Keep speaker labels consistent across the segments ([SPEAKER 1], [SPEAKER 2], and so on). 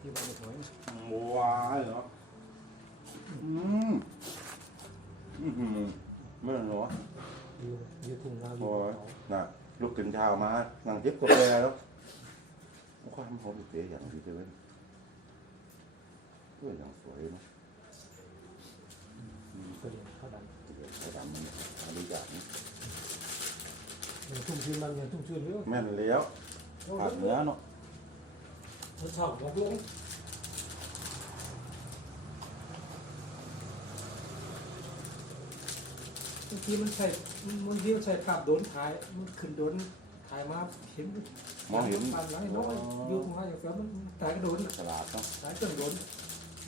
[SPEAKER 1] ที่บ้านสวย
[SPEAKER 2] ว้ายเหรอ อืมอืมไม่เหรอ
[SPEAKER 1] อยู่อยู่ทุ่งนาอยู่
[SPEAKER 2] โอ้ย
[SPEAKER 1] เขา
[SPEAKER 2] น่ะลูกตื่นเช้ามานั่งจิบกาแฟแล้วความหอมเสียอย่างดีเลยเพื่ออย่างสวยนะ
[SPEAKER 1] ก็เดี๋ยวเขาดัน
[SPEAKER 2] เดี๋ยวเขาดำมันอันนี้อย่างนี้
[SPEAKER 1] ยังทุ่งชื่นบางยังทุ่งชื่นอยู่
[SPEAKER 2] แม่นแล้วผักเนื้อเนาะ
[SPEAKER 1] มันชอบยกลงบางทีมันใส่บางทีมันใส่ภาพโดนถ่าย มันขึ้นโดนถ่ายมาเห็น
[SPEAKER 2] มองเห็น
[SPEAKER 1] ปันไรน้อยอยู่มาอย่างเดียวมันถ่ายก็โดน
[SPEAKER 2] ตลาดเนาะ
[SPEAKER 1] ถ่ายจนโดน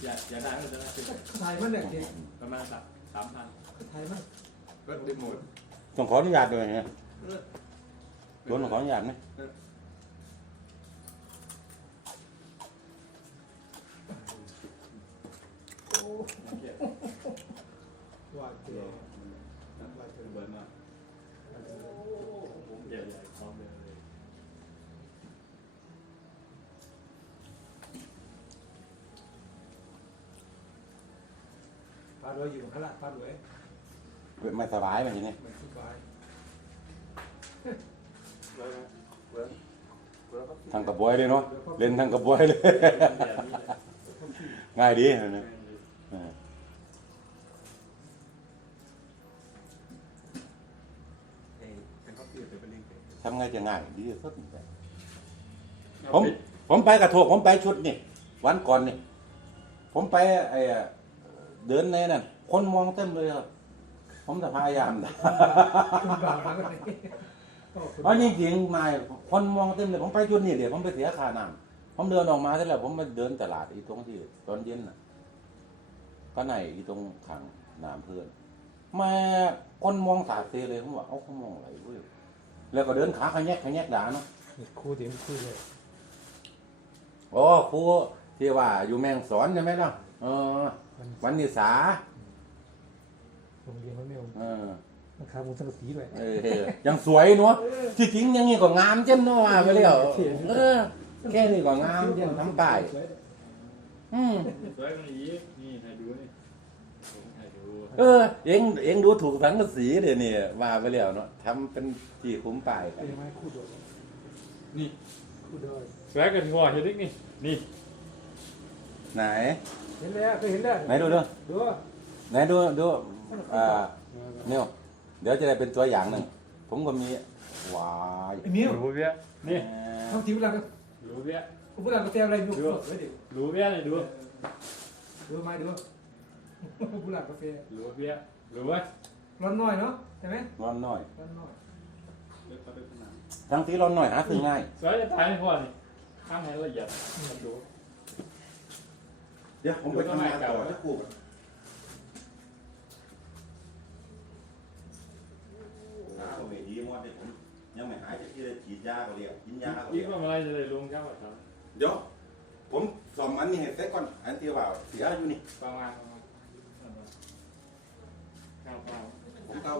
[SPEAKER 3] อย่าอย่าดังเลยนะ
[SPEAKER 1] ก็ถ่ายมันเนี่ยเด็ก
[SPEAKER 3] ประมาณสักสามพัน
[SPEAKER 1] ก็ถ่ายมัน
[SPEAKER 3] ก็ได้หมด
[SPEAKER 2] ต้องขออนุญาตด้วยไงต้นขออนุญาตไหม
[SPEAKER 1] โอ้ว่าเจ๋ง
[SPEAKER 3] เบิร์นมาผมใหญ่ๆพร้อมเลย
[SPEAKER 1] พาดวยอยู่ขนาดพาดวย
[SPEAKER 2] ไม่สบายแบบนี้
[SPEAKER 1] มันสบาย
[SPEAKER 2] ทางกระบวยเลยเนาะเล่นทางกระบวยเลย
[SPEAKER 3] แบบนี้เลย
[SPEAKER 2] ง่ายดีนะเออ
[SPEAKER 3] เป็นข้าวเปียกเป็นเล่ง
[SPEAKER 2] ทำไงจะง่ายดีที่สุด
[SPEAKER 3] ผม
[SPEAKER 2] ผมไปกระโถกผมไปชุดนี่วันก่อนนี่ผมไปไอ้เดินในนั่นคนมองเต็มเลยครับผมจะพยายามนะ
[SPEAKER 1] คุณบางครั้งก็ได้ก็คุณ
[SPEAKER 2] เพราะจริงๆมาคนมองเต็มเลยผมไปชุดนี่เดี๋ยวผมไปเสียค่าน้ำผมเดินออกมาแล้วผมมาเดินตลาดอีตรงที่ตอนเย็นน่ะก็ไหนอีตรงขังน้ำเพื่อนมาคนมองสาดเซเลยผมว่าเอ้าเขามองอะไรเว้ย แล้วก็เดินขาขยแยกขยแยกด่าเนาะ
[SPEAKER 1] นี่ครู่เดี๋ยวคุยเลย
[SPEAKER 2] โอ้ครูที่ว่าอยู่แมงสอนใช่ไหมล่ะเออ
[SPEAKER 1] มัน
[SPEAKER 2] วันนิสา
[SPEAKER 1] โรงเรียนมันไม่เอา
[SPEAKER 2] เออ
[SPEAKER 1] มันขามูลสังกะสีด้วย
[SPEAKER 2] เออเออยังสวยเนาะที่จริงอยังงี้ก็งามเจ้นเนาะว่าไปแล้วเออแค่นี้ก็งามเจ้นทำป้ายอืม
[SPEAKER 3] สวยกว่านี้นี่ให้ดูนี่ผมให้ดู
[SPEAKER 2] เออ เอ็งเอ็งดูถูกสังกะสีเดี๋ยวนี้ว่าไปแล้วเนาะทำเป็นที่คุ้มป้ายกัน
[SPEAKER 1] เป็นไม้คู่ด้วย
[SPEAKER 3] นี่
[SPEAKER 1] คู่ด้วย
[SPEAKER 3] สวยกันหัวเห็นดินี่ นี่
[SPEAKER 2] ไหน
[SPEAKER 1] เห็นแล้วเคยเห็นแล้ว
[SPEAKER 2] ไหนดูดู
[SPEAKER 1] ดู
[SPEAKER 2] ไหนดูดูอ่าเนี่ยเดี๋ยวจะได้เป็นตัวอย่างหนึ่งผมก็มีวาย
[SPEAKER 1] ไอ้มิ้ว
[SPEAKER 3] รู้เบี้ยนี่
[SPEAKER 1] ทำทีเวลาก็
[SPEAKER 3] รู้เบี้ย
[SPEAKER 1] เวลาไปเตะอะไรดูเฮ้ยเดี๋ยว
[SPEAKER 3] รู้เบี้ยเลยดู
[SPEAKER 1] ดูไม้ดู บุหรี่กาแฟ
[SPEAKER 3] รู้เบี้ยรู้ว่า
[SPEAKER 1] ร้อนน้อยเนาะใช่ไหม
[SPEAKER 2] ร้อนหน่อย
[SPEAKER 1] ร้อนน้อย
[SPEAKER 2] ทั้งที่ร้อนหน่อยหาซื้อง่าย
[SPEAKER 3] สวยจะตายไม่พอนี่ข้างให้ละเอียดมันดู
[SPEAKER 2] เดี๋ยวผมไปทำงานต่อที่กูหาไม่ดีมอดเลยผมยังไม่หายจากที่ได้ฉีดยาก็เรียกกินยาก็
[SPEAKER 3] อี
[SPEAKER 2] เรี
[SPEAKER 3] ก
[SPEAKER 2] ยก
[SPEAKER 3] ว่าเมื่อไรจะได้ลงเจ้าครับ
[SPEAKER 2] เดี๋ยว ผมสอมมันนี่ให้เสร็จก่อน อันที่ว่าเสียอยู่นี่
[SPEAKER 3] ประมาณประมาณข้าวเ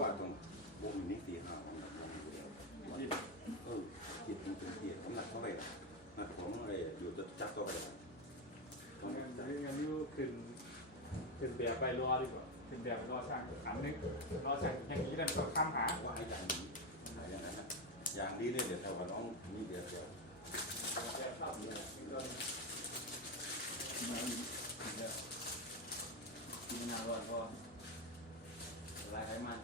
[SPEAKER 3] ปล่า
[SPEAKER 2] ตรงวงนี้สี่ห้าผมเออจิตมันเป็นเกียรติผมหนักเข้าไปนะผมไอ้อยู่จะจับเข้าไปผม
[SPEAKER 3] งั้นงั้นนี่ขึ้นขึ้นแบบไปรอดีกว่าขึ้นแบบรอช่างอันนึงรอช่างอย่างนี้แล้วก็ข้ามหา
[SPEAKER 2] ว่าให้อย่างนี้อย่างนั้นนะอย่างดีเลยเดี๋ยวแถวบ้านน้องนี่เดี๋ยวเดี๋ยว
[SPEAKER 3] แบบภาพนี้กินน้ำร้อนก่อนลายไขมัน